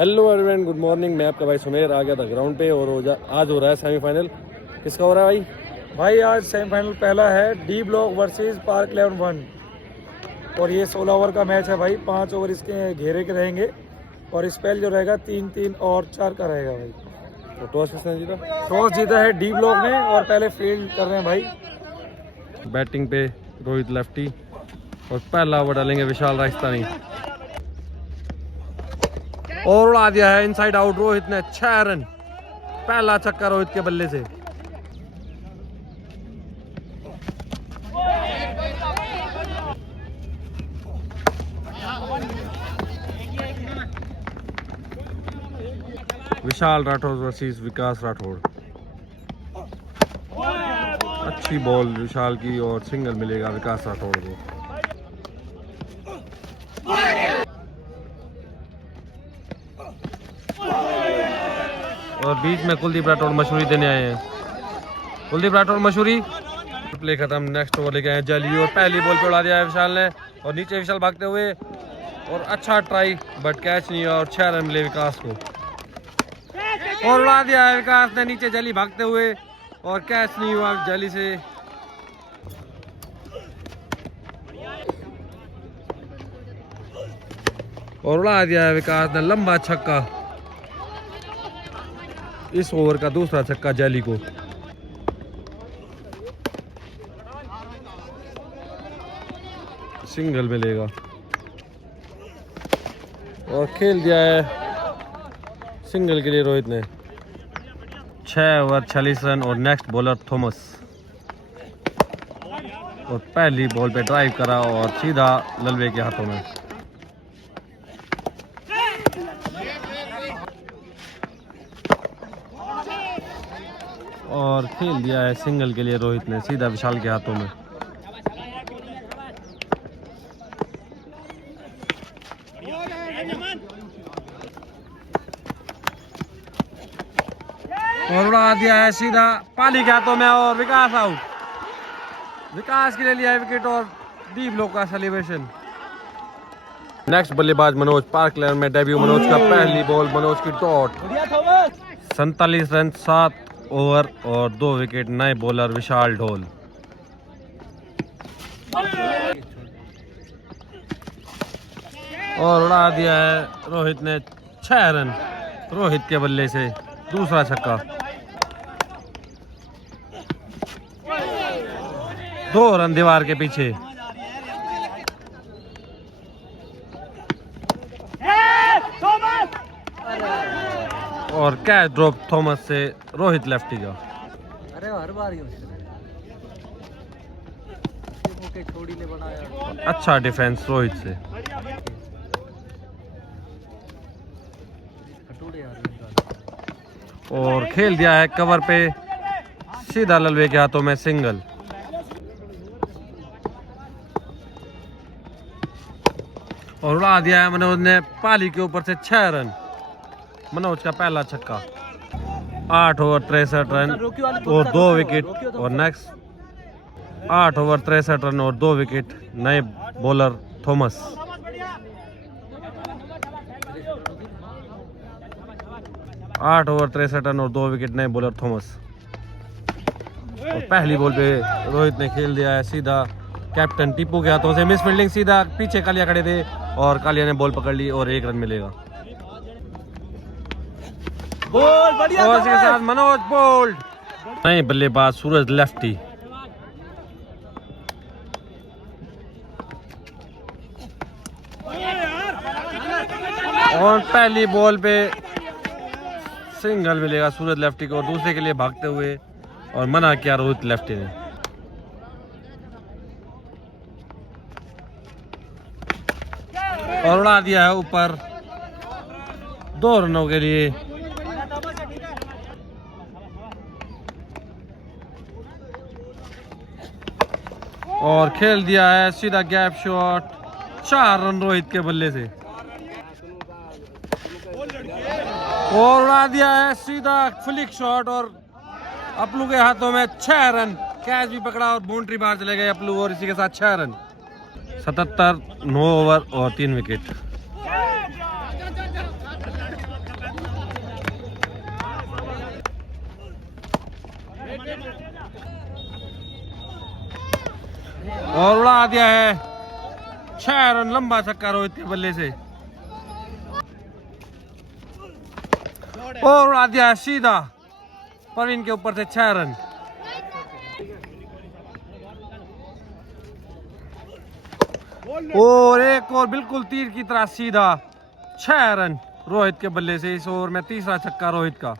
Hello everyone, good morning. मैं आपका भाई सुमेर आ गया था ग्राउंड पे और आज हो रहा है सेमीफाइनल। किसका हो रहा है भाई आज सेमीफाइनल पहला है डी ब्लॉक वर्सेस पार्क 11-1 और ये 16 ओवर का मैच है भाई। 5 ओवर इसके घेरे के रहेंगे और स्पेल जो रहेगा 3-3 और 4 का रहेगा भाई। तो टॉस किसने जीता? टॉस जीता है डी ब्लॉक ने और पहले फील्ड कर रहे हैं भाई। बैटिंग पे रोहित लेफ्टी और पहला ओवर डालेंगे विशाल राजस्थानी और उड़ा दिया है इनसाइड आउट। रोहित ने 6 रन, पहला छक्का रोहित के बल्ले से। विशाल राठौर वर्सेस विकास राठौर। अच्छी बॉल विशाल की और सिंगल मिलेगा विकास राठौर को। और बीच में कुलदीप राठौर मशहूरी देने आए हैं। कुलदीप राठौर मशहूरी। प्ले खत्म। नेक्स्ट ओवर लेके आए जली और पहली बॉल पे उड़ा दिया है विशाल ने और नीचे विशाल भागते हुए और अच्छा ट्राई बट कैच नहीं हुआ और 6 रन मिले विकास को। और उड़ा दिया है विकास ने नीचे जली भागते हुए और कैच नहीं हुआ जली से। और उड़ा दिया है विकास ने लंबा छक्का। इस ओवर का दूसरा छक्का जैली को। सिंगल मिलेगा और खेल दिया है सिंगल के लिए रोहित ने। 6 ओवर 46 रन और नेक्स्ट बॉलर थॉमस। और पहली बॉल पे ड्राइव करा और सीधा ललवे के हाथों में। और खेल दिया है सिंगल के लिए रोहित ने सीधा विशाल के हाथों में। और उड़ा दिया है सीधा पाली के हाथों में और विकास आउट। विकास के लिए लिया है विकेट और डी ब्लॉक का सेलिब्रेशन। नेक्स्ट बल्लेबाज मनोज। पार्क लेन में डेब्यू मनोज का। पहली बॉल मनोज की डॉट। 47 रन 7 ओवर और 2 विकेट। नए बॉलर विशाल ढोल। और उड़ा दिया है रोहित ने 6 रन रोहित के बल्ले से दूसरा छक्का। 2 रन दीवार के पीछे। और कैच ड्रॉप थॉमस से रोहित लेफ्टी का। अरे हर बार छोड़ी ले बनाया। अच्छा डिफेंस रोहित से। और खेल दिया है कवर पे सीधा ललवे के हाथों में सिंगल। और उड़ा दिया है मनोज ने पाली के ऊपर से 6 रन। मनोज का पहला छक्का। 8 ओवर 63 रन और 2 विकेट। और नेक्स्ट 8 ओवर 63 रन और 2 विकेट। नए बॉलर थॉमस। आठ ओवर 63 रन और 2 विकेट। नए बॉलर थॉमस। और पहली बॉल पे रोहित ने खेल दिया है सीधा कैप्टन टीपू के हाथों से। मिस फील्डिंग सीधा पीछे कालिया खड़े थे और कालिया ने बॉल पकड़ ली और 1 रन मिलेगा। और इसके साथ मनोज बोल्ड। नए बल्लेबाज सूरज लेफ्टी। और पहली बॉल पे सिंगल मिलेगा सूरज लेफ्टी को। दूसरे के लिए भागते हुए और मना किया रोहित लेफ्टी ने। और उड़ा दिया है ऊपर 2 रनों के लिए। और खेल दिया है सीधा गैप शॉट। 4 रन रोहित के बल्ले से। और उड़ा दिया है सीधा फ्लिक शॉट और अपलू के हाथों में 6 रन। कैच भी पकड़ा और बाउंड्री बाहर चले गए अपलू और इसी के साथ 6 रन। 77 9 ओवर और 3 विकेट। उड़ा दिया है 6 रन, लंबा छक्का रोहित के बल्ले से। और उड़ा दिया है सीधा परवीन के ऊपर से 6 रन। और एक और बिल्कुल तीर की तरह सीधा 6 रन रोहित के बल्ले से। इस ओवर में तीसरा छक्का रोहित का।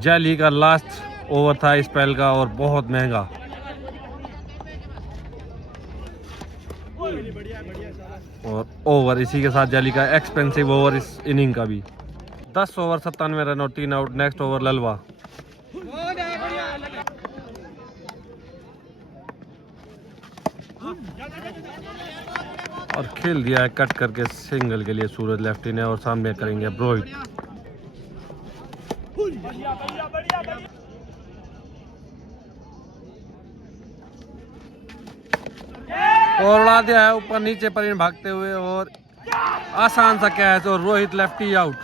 जैली का लास्ट ओवर था इस स्पेल का और बहुत महंगा। और ओवर इसी के साथ जैली का एक्सपेंसिव ओवर इस इनिंग का भी। 10 ओवर 97 रन और 3 आउट। Next over ललवा। और खेल दिया है कट करके सिंगल के लिए सूरज लेफ्टी ने। और सामने करेंगे अब रोहित। और उड़ा दिया है ऊपर नीचे पर भागते हुए और आसान सा कैच। और रोहित लेफ्टी आउट।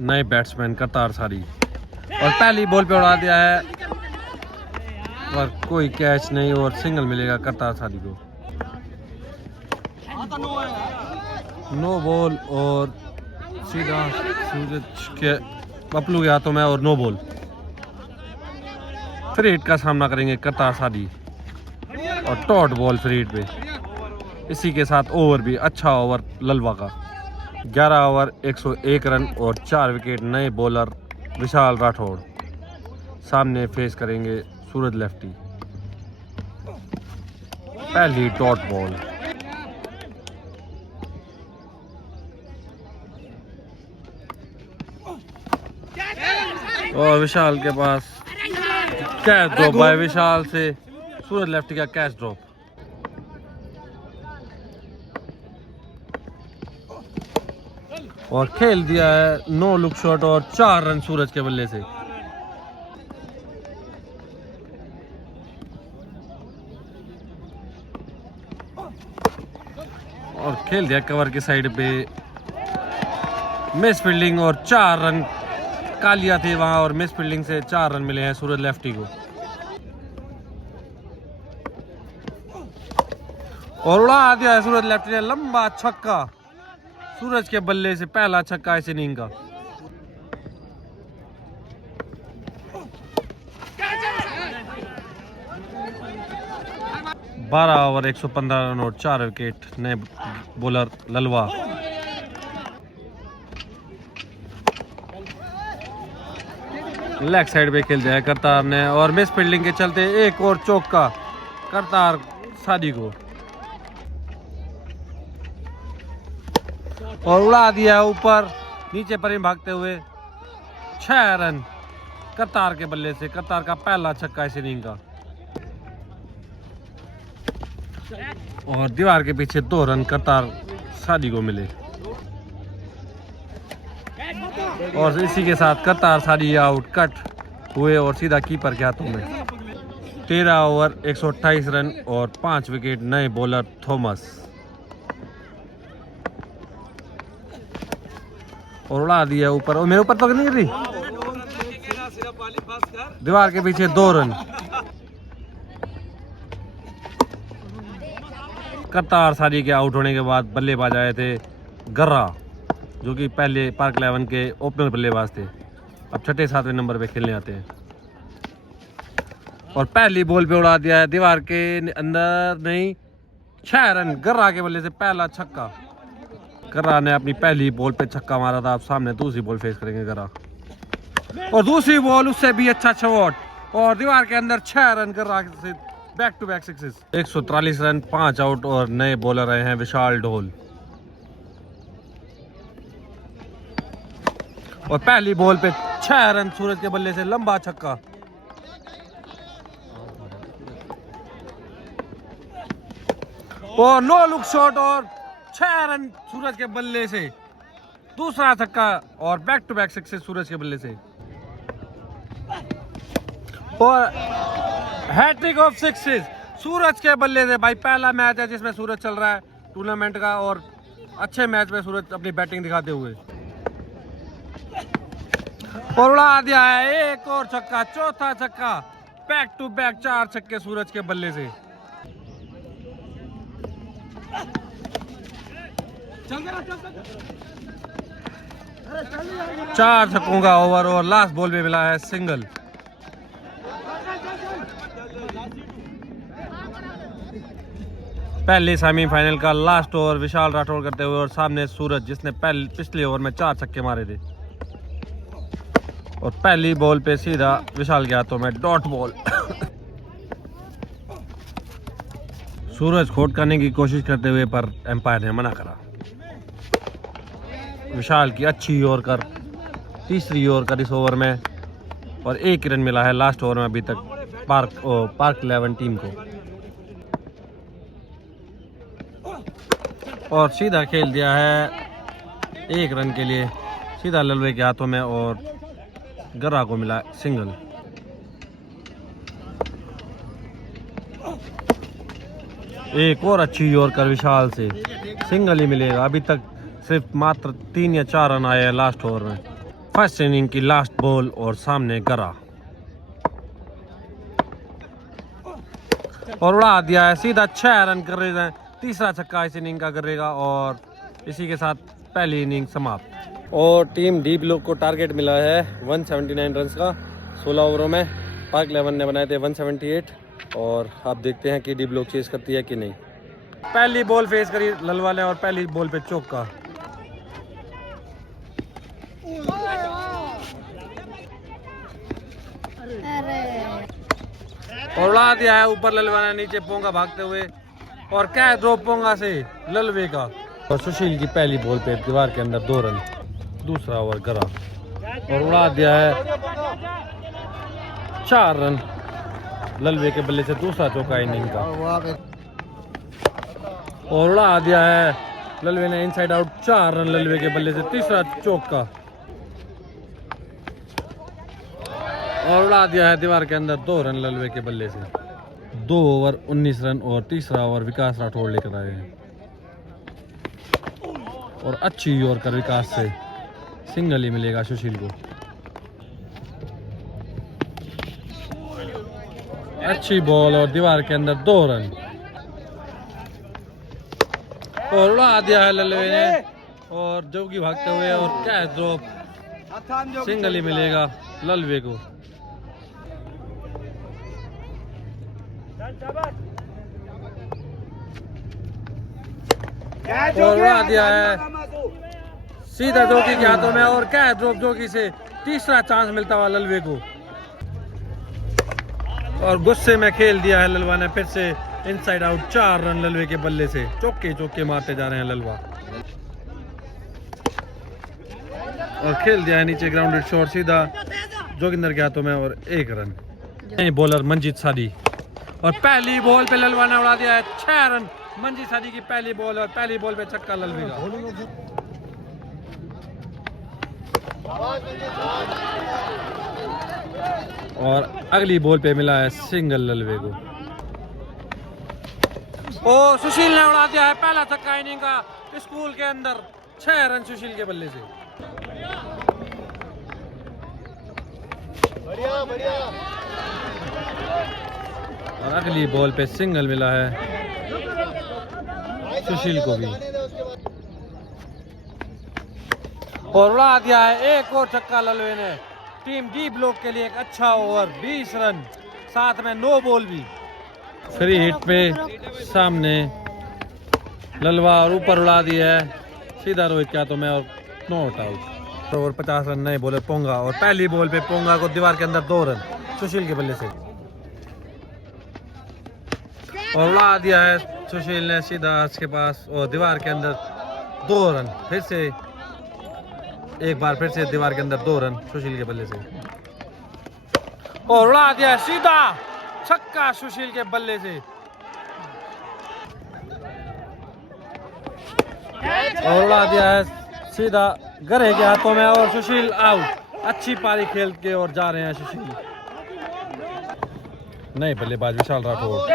नए बैट्समैन कतार सारी। और पहली बॉल पे उड़ा दिया है और कोई कैच नहीं और सिंगल मिलेगा कतार सारी को। नो बॉल और सीधा सूरज के पपलू के हाथों में और नो बॉल। फ्री हिट का सामना करेंगे कतार सारी और टॉट बॉल फ्री हिट पे। इसी के साथ ओवर भी अच्छा ओवर ललवा का। 11 ओवर 101 रन और 4 विकेट। नए बॉलर विशाल राठौड़। सामने फेस करेंगे सूरज लेफ्टी। पहली डॉट बॉल। और विशाल के पास कैच ड्रॉप बाय विशाल से सूरज लेफ्टी का कैच ड्रॉप। और खेल दिया है नो लुक शॉट और 4 रन सूरज के बल्ले से। और खेल दिया कवर की साइड पे मिस फील्डिंग और 4 रन। कालिया थे वहां और मिस फील्डिंग से 4 रन मिले हैं सूरज लेफ्टी को। और उड़ा दिया है सूरज लेफ्टी ने लंबा छक्का। सूरज के बल्ले से पहला छक्का इस इनिंग का। बारह ओवर 115 रन और 4 विकेट। नए बॉलर ललवा। लेग साइड पे खेल दिया है करतार ने और मिस फील्डिंग के चलते एक और चौका करतार सादी को। और उड़ा दिया ऊपर नीचे पर भागते हुए 6 रन करतार के बल्ले से। करतार का पहला छक्का इस इनिंग का। और दीवार के पीछे 2 रन करतार सादी को मिले। और इसी के साथ करतार सादी आउट कट हुए और सीधा कीपर के हाथों में। 13 ओवर 128 रन और 5 विकेट। नए बॉलर थॉमस। और उड़ा दिया ऊपर। और मेरे ऊपर तो नहीं गिरी। दीवार के पीछे 2 रन। करतार सारी के आउट होने के बाद बल्लेबाज आए थे गर्रा, जो कि पहले पार्क 11 के ओपनर बल्लेबाज थे। अब 6-7वें नंबर पे खेलने आते हैं। और पहली बॉल पे उड़ा दिया है दीवार के अंदर नहीं 6 रन। गर्रा के बल्ले से पहला छक्का। गर्रा ने अपनी पहली बॉल पे छक्का मारा था। अब सामने दूसरी बॉल फेस करेंगे गर्रा। और दूसरी बॉल उससे भी अच्छा शॉट और दीवार के अंदर 6 रन। गर्रा से back to back sixes. 143 run 5 out. और नए बॉलर रहे हैं विशाल ढोल। और पहली बॉल पे 6 रन सूरज के बल्ले से लंबा छक्का। और नो लुक शॉट और 6 रन सूरज के बल्ले से दूसरा छक्का। और बैक टू बैक सिक्सेस सूरज के बल्ले से। और हैट्रिक ऑफ सिक्सेस सूरज के बल्ले से। भाई पहला मैच है जिसमें सूरज चल रहा है टूर्नामेंट का और अच्छे मैच में सूरज अपनी बैटिंग दिखाते हुए। और उड़ा दिया है एक और छक्का। चौथा छक्का। बैक टू बैक 4 छक्के सूरज के बल्ले से। 4 छक्कों का ओवर और लास्ट बॉल पे मिला है सिंगल। पहले सेमीफाइनल का लास्ट ओवर विशाल राठौर करते हुए और सामने सूरज जिसने पिछले ओवर में 4 छक्के मारे थे। और पहली बॉल पे सीधा विशाल के हाथों में डॉट बॉल। सूरज खोट करने की कोशिश करते हुए पर एम्पायर ने मना करा। विशाल की अच्छी यॉर्कर, तीसरी यॉर्कर इस ओवर में और 1 रन मिला है लास्ट ओवर में अभी तक पार्क 11 टीम को। और सीधा खेल दिया है 1 रन के लिए सीधा ललवे के हाथों में और गर्रा को मिला सिंगल। एक और अच्छी यॉर्कर विशाल से सिंगल ही मिलेगा। अभी तक सिर्फ मात्र 3 या 4 रन आए हैं लास्ट ओवर में। फर्स्ट इनिंग की लास्ट बॉल और सामने गर्रा और उड़ा दिया है सीधा 6 रन कर रहे हैं। तीसरा छक्का इस इनिंग का करेगा और इसी के साथ पहली इनिंग समाप्त। और टीम डी ब्लॉक को टारगेट मिला है 179 रन का 16 ओवरों में। पार्क 11 ने बनाए थे 178 और आप देखते हैं कि डी ब्लॉक चेस करती है कि नहीं। पहली बॉल फेस करी ललवा ने और पहली बॉल पे चौका और उड़ा दिया है ऊपर ललवा ने नीचे पोंगा भागते हुए और क्या ड्रॉप पोंगा से ललवे का। और सुशील की पहली बॉल पे दीवार के अंदर 2 रन। दूसरा ओवर करा और उड़ा दिया है 4 रन ललवे के बल्ले से। दूसरा चौका इनिंग का और उड़ा दिया है ललवे ने इनसाइड आउट 4 रन ललवे के बल्ले से। तीसरा चौका और उड़ा दिया है दीवार के अंदर 2 रन ललवे के बल्ले से। 2 ओवर 19 रन और तीसरा ओवर विकास राठौड़ लेकर आए हैं और अच्छी यॉर्कर विकास से सिंगल ही मिलेगा सुशील को। अच्छी बॉल और दीवार के अंदर 2 रन और उड़ा दिया है ललवे ने और जोगी भागते हुए और कैच ड्रॉप सिंगल ही मिलेगा ललवे को। और उड़ा दिया है सीधा जोगी के हाथों में और कैच ड्रॉप जोगी से। तीसरा चांस मिलता हुआ ललवे को और गुस्से में खेल दिया है ललवा ने फिर से इनसाइड आउट 4 रन ललवे के बल्ले से। चौके मारते जा रहे हैं ललवा और खेल दिया है नीचे ग्राउंडेड शॉट सीधा जोगिंदर के हाथों में और 1 रन। बॉलर मंजीत सादी और पहली बॉल पे ललवा ने उड़ा दिया है 6 रन। मंजीत सादी की पहली बॉल और पहली बॉल पे छक्का ललवे का। और अगली बॉल पे मिला है सिंगल ललवे को। ओ सुशील ने उड़ा दिया है पहला छक्का इनिंग का स्कूल के अंदर। 6 रन सुशील के बल्ले से। बढ़िया। और अगली बॉल पे सिंगल मिला है सुशील को भी और उड़ा दिया है एक और छक्का ललवे ने। टीम डी ब्लॉक के लिए एक अच्छा ओवर 20 रन साथ में 9 बॉल भी। फ्री हिट पे सामने ललवा और ऊपर उड़ा दिया है सीधा रोहित के हाथों में और नॉट आउट। और 50 रन नए बॉलर पोंगा और पहली बॉल पे पोंगा को दीवार के अंदर 2 रन सुशील के बल्ले से और उड़ा दिया है सुशील ने सीधा हर्ष के पास और दीवार के अंदर 2 रन। फिर से एक बार फिर से दीवार के अंदर 2 रन सुशील के बल्ले से और उड़ा दिया सीधा छक्का सुशील के बल्ले से और उड़ा दिया है सीधा गरे के हाथों में और सुशील आउट। अच्छी पारी खेल के और जा रहे हैं सुशील। नए बल्लेबाज विशाल राठौर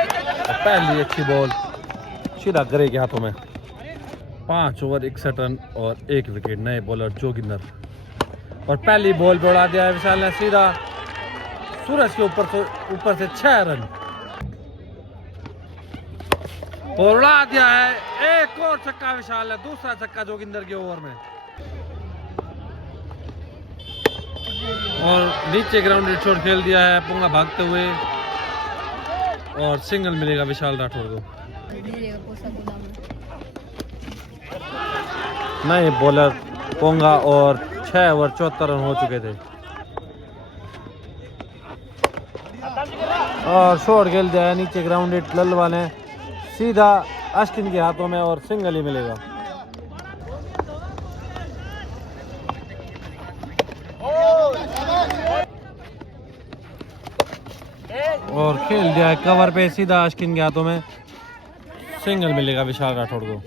पहली अच्छी बॉल सीधा गरे के हाथों में। 5 ओवर 61 रन और 1 विकेट। नए बॉलर जोगिंदर और पहली बॉल पे उड़ा दिया है विशाल ने सीधा सूरज के ऊपर से 6 रन और उड़ा दिया है। एक और छक्का विशाल है, दूसरा छक्का जोगिंदर के ओवर में। और नीचे ग्राउंडेड शॉट खेल दिया है पोंगा भागते हुए और सिंगल मिलेगा विशाल राठौर को। नहीं बॉलर पोंगा और 6 ओवर 74 रन हो चुके थे। और शॉट खेल दिया है नीचे ग्राउंडेड ललवा ने सीधा अश्किन के हाथों में और सिंगल ही मिलेगा। और खेल दिया है कवर पे सीधा अश्किन के हाथों में, सिंगल मिलेगा विशाल राठौड़ को।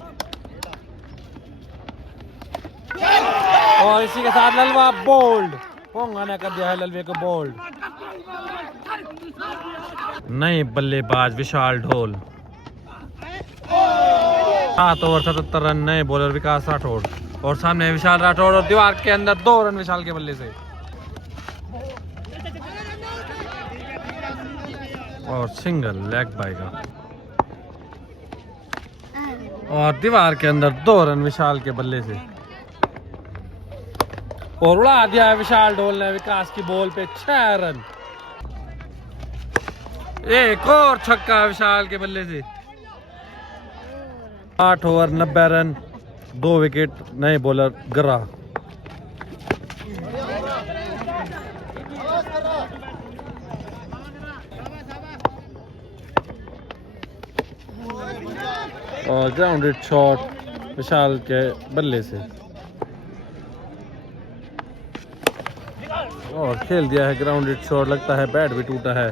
और इसी के साथ ललवा बोल्ड, पोंगा ने कर दिया है ललवे को बोल्ड। नए बल्लेबाज विशाल ढोल, 7 ओवर 77 रन, नए बॉलर विकास राठौड़। और सामने विशाल राठौड़ और दीवार के अंदर 2 रन विशाल के बल्ले से। और सिंगल लेग बाय का। और दीवार के अंदर 2 रन विशाल के बल्ले से। और उड़ा दिया है विशाल ढोल ने विकास की बॉल पे 6 रन। एक और छक्का विशाल के बल्ले से। 8 ओवर 90 रन, 2 विकेट, नए बॉलर गरा। और ग्राउंडेड शॉट विशाल के बल्ले से। और खेल दिया है ग्राउंडेड शॉट, लगता है बैट भी टूटा है।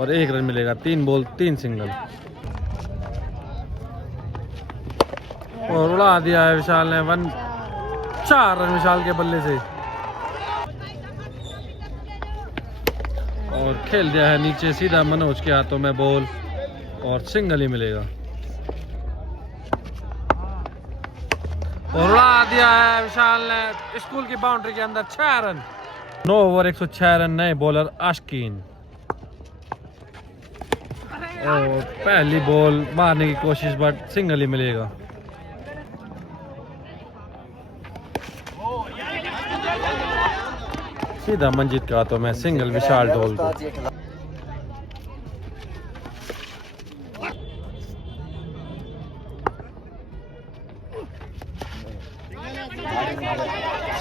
और 1 रन मिलेगा, 3 बॉल 3 सिंगल। और उड़ा दिया है विशाल ने 4 रन विशाल के बल्ले से। और खेल दिया है नीचे सीधा मनोज के हाथों में बॉल और सिंगल ही मिलेगा। और उड़ा दिया है विशाल ने स्कूल की बाउंड्री के अंदर 6 रन। 9 ओवर 106 रन, नए बॉलर आशकीन। और पहली बॉल मारने की कोशिश बट सिंगल ही मिलेगा। सीधा मंजीत के हाथों में सिंगल विशाल ढोल को।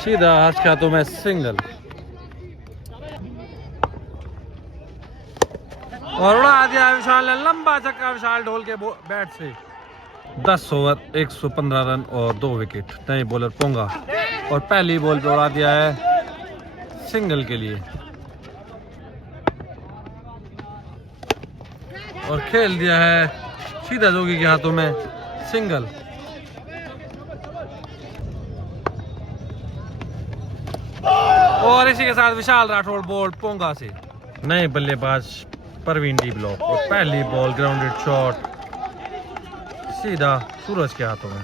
सीधा हर्ष के हाथों में सिंगल। और उड़ा दिया विशाल ने लंबा छक्का विशाल ढोल के बैट से। 10 ओवर 115 रन और 2 विकेट, नए बॉलर पोंगा। और पहली बॉल पे उड़ा दिया है सिंगल के लिए। और खेल दिया है सीधा जोगी के हाथों में सिंगल। और इसी के साथ विशाल राठौड़ बॉल पोंगा से। नए बल्लेबाज परवीन डी ब्लॉक। और पहली बॉल ग्राउंडेड शॉट सीधा सूरज के हाथों में।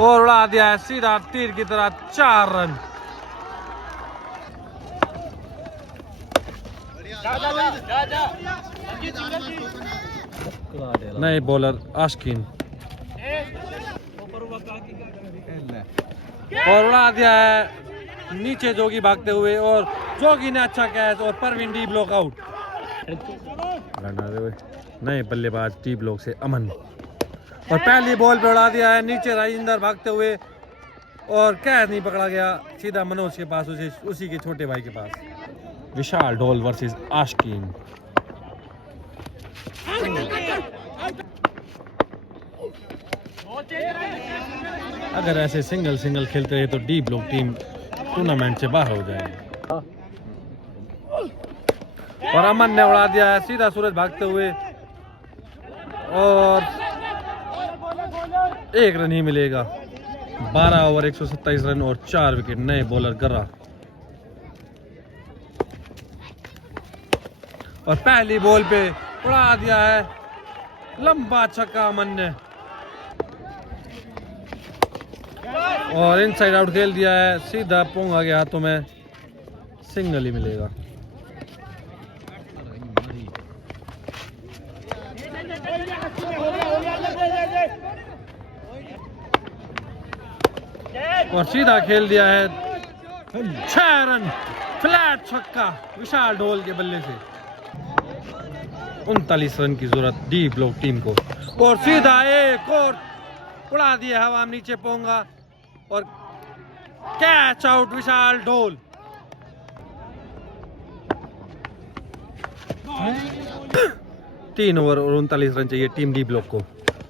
और उड़ा दिया है सीधा तीर की तरह 4 रन। नए बॉलर आशकीन। और उड़ा दिया है नीचे जोगी भागते हुए और जोगी ने अच्छा कैच और परवीन डी ब्लॉक आउट। नए बल्लेबाज डी ब्लॉक से अमन। और पहली बॉल पे उड़ा दिया है नीचे राजेंद्र भागते हुए और कैच नहीं पकड़ा गया, सीधा मनोज के पास, उसी के छोटे भाई के पास। विशाल ढोल वर्सेस आशकीन। अगर ऐसे सिंगल सिंगल खेलते रहे तो डी ब्लॉक टीम टूर्नामेंट से बाहर हो जाएगी। और अमन ने उड़ा दिया है सीधा सूरज भागते हुए और 1 रन ही मिलेगा। 12 ओवर 127 रन और 4 विकेट, नए बॉलर गरा। और पहली बॉल पे उड़ा दिया है लंबा छक्का अमन ने। और इनसाइड आउट खेल दिया है, सीधा पोंगा के हाथों में सिंगल ही मिलेगा। और सीधा खेल दिया है 6 रन, फ्लैट छक्का विशाल ढोल के बल्ले से। 39 रन की जरूरत डी ब्लॉक टीम को। और सीधा एक और उड़ा दिया हवा में नीचे पोंगा और कैच आउट विशाल ढोल। तीन ओवर और 39 रन चाहिए टीम डी ब्लॉक को।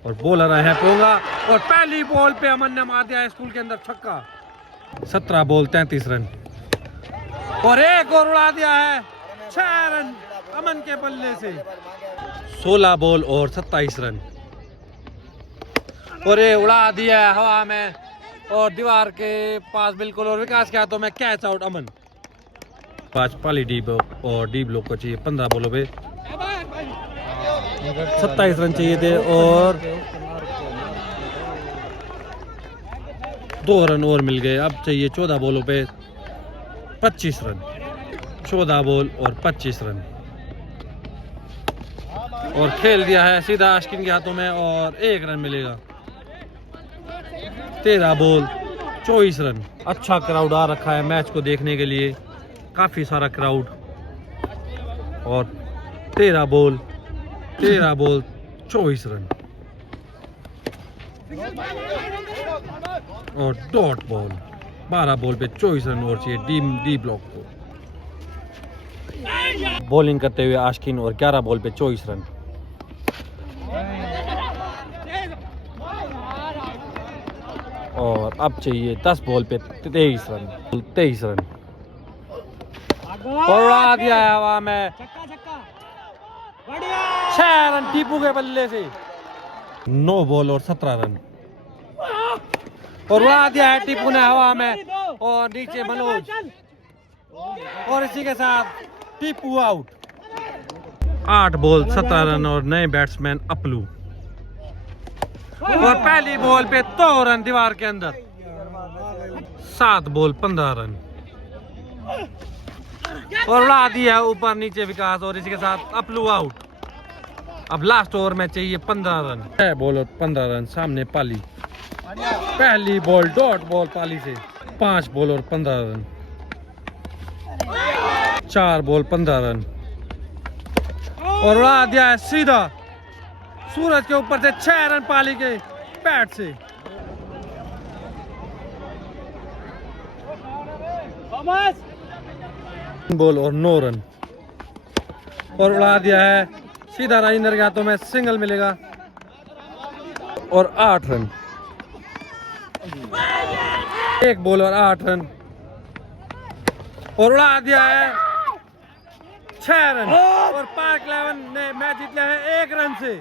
और बॉलर है पोंगा और पहली बॉल पे अमन ने मार दिया स्कूल के अंदर छक्का। 17 बॉल 33 रन और एक और उड़ा दिया है 6 रन अमन के बल्ले से। 16 बॉल और 27 रन और ये उड़ा दिया है हवा में और दीवार के पास बिल्कुल और विकास के हाथों में कैच आउट अमन। 5 पाली डी ब्लॉक और डी ब्लॉक को चाहिए 15 बॉलों पे 27 रन चाहिए थे और 2 रन और मिल गए। अब चाहिए 14 बॉलों पे 25 रन। 14 बॉल और 25 रन और खेल दिया है सीधा आशकिन के हाथों में और 1 रन मिलेगा। 13 बॉल 24 रन। अच्छा क्राउड आ रखा है मैच को देखने के लिए, काफी सारा क्राउड। और 13 बॉल 24 रन और डॉट बॉल। 12 बॉल पे 24 रन और चाहिए डी ब्लॉक को। बॉलिंग करते हुए आशकिन और 11 बॉल पे 24 रन। और अब चाहिए 10 बॉल पे 23 रन। 23 रन और उड़ा दिया है हवा में 6 रन टीपू के बल्ले से। 9 बॉल और 17 रन और उड़ा दिया है टीपू ने हवा में और नीचे मनोज और इसी के साथ टीपू आउट। 8 बॉल 17 रन और नए बैट्समैन अपलू और पहली बॉल पे 2 रन दीवार के अंदर। 7 बॉल 15 रन और उड़ा दिया ऊपर नीचे विकास और इसी के साथ अपलू आउट। अब लास्ट ओवर में चाहिए 15 रन। 6 बॉल और 15 रन। सामने पाली, पहली बॉल डॉट बॉल पाली से। 5 बॉल और 15 रन। 4 बॉल 15 रन और उड़ा दिया है सीधा सूरज के ऊपर से 6 रन पाली के बैट से। बॉल और 9 रन और उड़ा दिया है सीधा राजेंद्र के हाथों में सिंगल मिलेगा और 8 रन। 1 बॉल और 8 रन और उड़ा दिया है 6 रन और पार्क 11 ने मैच जीत लिया है 1 रन से।